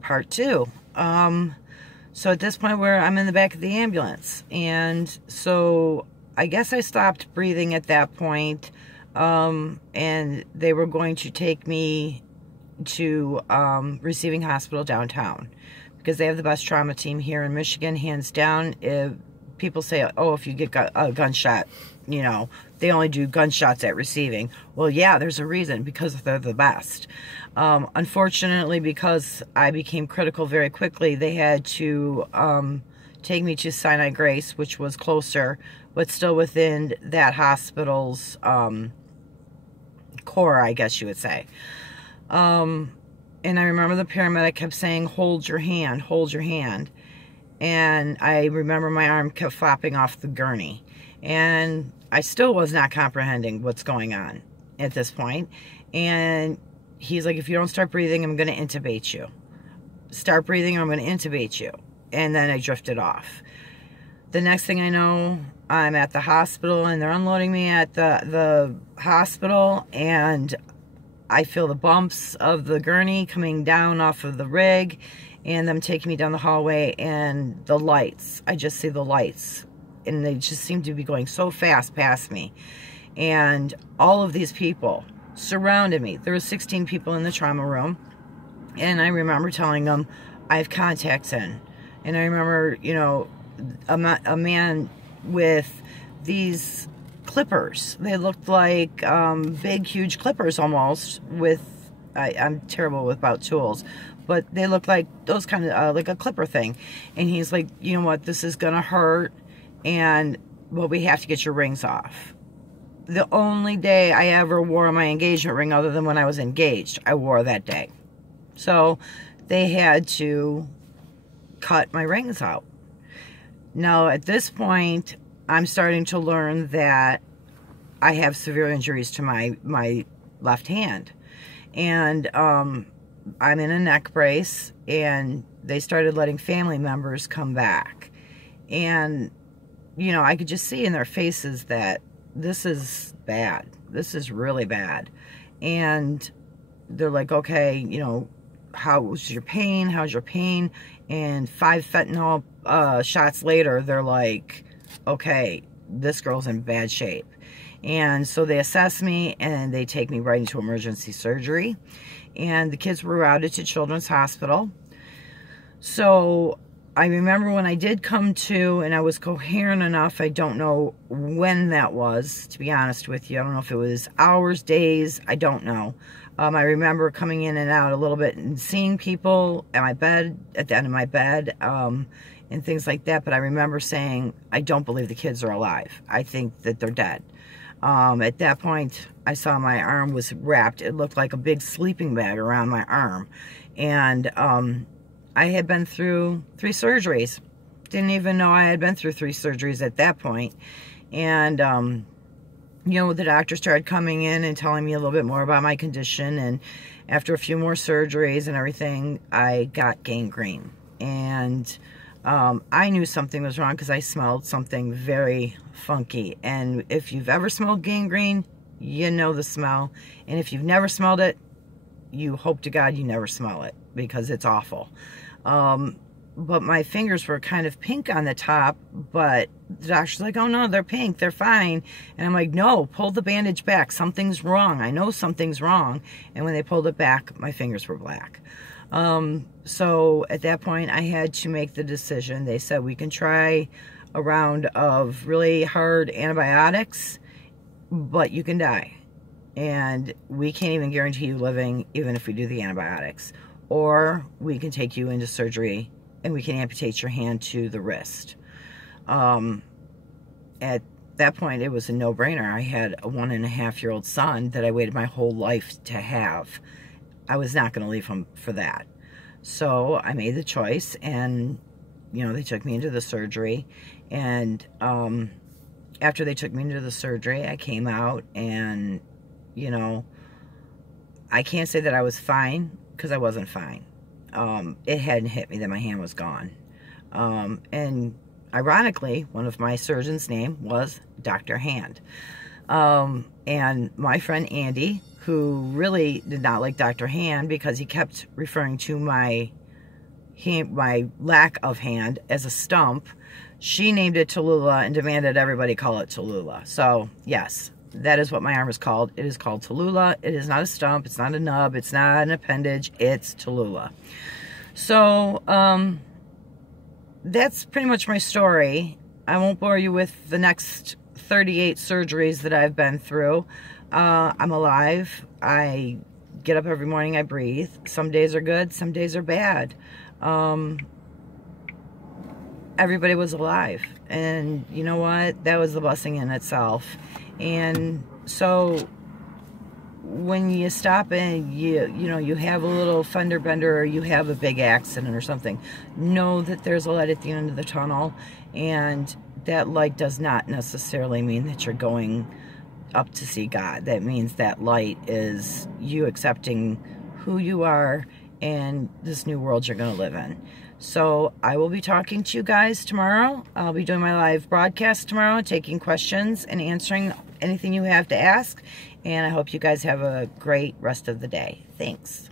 part two. So at this point where I'm in the back of the ambulance, and so I guess I stopped breathing at that point, and they were going to take me to Receiving Hospital downtown, because they have the best trauma team here in Michigan, hands down. If people say, oh, if you get a gunshot, you know, they only do gunshots at Receiving. Well, yeah, there's a reason, because they're the best. Unfortunately, because I became critical very quickly, they had to take me to Sinai Grace, which was closer, but still within that hospital's core, I guess you would say. And I remember the paramedic kept saying, hold your hand, hold your hand. And I remember my arm kept flopping off the gurney. And I still was not comprehending what's going on at this point. And he's like, if you don't start breathing, I'm going to intubate you. Start breathing, or I'm going to intubate you. And then I drifted off. The next thing I know, I'm at the hospital, and they're unloading me at the hospital, and I feel the bumps of the gurney coming down off of the rig, and them taking me down the hallway, and the lights. I just see the lights, and they just seem to be going so fast past me. And all of these people surrounded me. There were 16 people in the trauma room, and I remember telling them, I have contacts in. And I remember, you know, a man with these clippers. They looked like big, huge clippers almost with, I'm terrible about tools, but they look like those kind of, like a clipper thing. And he's like, you know what, this is going to hurt, and, well, we have to get your rings off. The only day I ever wore my engagement ring, other than when I was engaged, I wore that day. So they had to cut my rings out. Now, at this point, I'm starting to learn that I have severe injuries to my left hand. And I'm in a neck brace, and they started letting family members come back. And, you know, I could just see in their faces that this is bad. This is really bad. And they're like, okay, you know, how's your pain? How's your pain? And 5 fentanyl shots later, they're like, okay, this girl's in bad shape. And so they assess me, and they take me right into emergency surgery. And the kids were routed to Children's Hospital. So I remember when I did come to, and I was coherent enough. I don't know when that was, to be honest with you. I don't know if it was hours, days, I don't know. I remember coming in and out a little bit and seeing people at my bed, at the end of my bed, and things like that. But I remember saying, I don't believe the kids are alive. I think that they're dead. At that point, I saw my arm was wrapped. It looked like a big sleeping bag around my arm. And I had been through 3 surgeries. Didn't even know I had been through 3 surgeries at that point. And you know, the doctor started coming in and telling me a little bit more about my condition. And after a few more surgeries and everything, I got gangrene. And I knew something was wrong because I smelled something very funky. And if you've ever smelled gangrene, you know the smell. And if you've never smelled it, you hope to God you never smell it, because it's awful. But my fingers were kind of pink on the top, but the doctor's like, oh no, they're pink, they're fine. And I'm like, no, pull the bandage back. Something's wrong. I know something's wrong. And when they pulled it back, my fingers were black. So at that point, I had to make the decision. They said, we can try a round of really hard antibiotics, but you can die. And we can't even guarantee you living, even if we do the antibiotics. Or we can take you into surgery, and we can amputate your hand to the wrist. At that point, it was a no-brainer. I had a 1.5-year-old son that I waited my whole life to have. I was not going to leave him for that. So I made the choice, and, you know, they took me into the surgery. And after they took me into the surgery, I came out, and, you know, I can't say that I was fine, because I wasn't fine. It hadn't hit me that my hand was gone. And ironically, one of my surgeon's name was Dr. Hand. And my friend Andy, who really did not like Dr. Hand because he kept referring to my my lack of hand as a stump, she named it Tallulah and demanded everybody call it Tallulah. So, yes, that is what my arm is called. It is called Tallulah. It is not a stump. It's not a nub. It's not an appendage. It's Tallulah. So, that's pretty much my story. I won't bore you with the next 38 surgeries that I've been through. I'm alive. I get up every morning. I breathe. Some days are good. Some days are bad. Everybody was alive, and you know what, that was the blessing in itself. And so when you stop and you know you have a little fender bender, or you have a big accident or something, know that there's a light at the end of the tunnel, and that light does not necessarily mean that you're going up to see God. That means that light is you accepting who you are and this new world you're going to live in. So I will be talking to you guys tomorrow. I'll be doing my live broadcast tomorrow, taking questions and answering anything you have to ask. And I hope you guys have a great rest of the day. Thanks.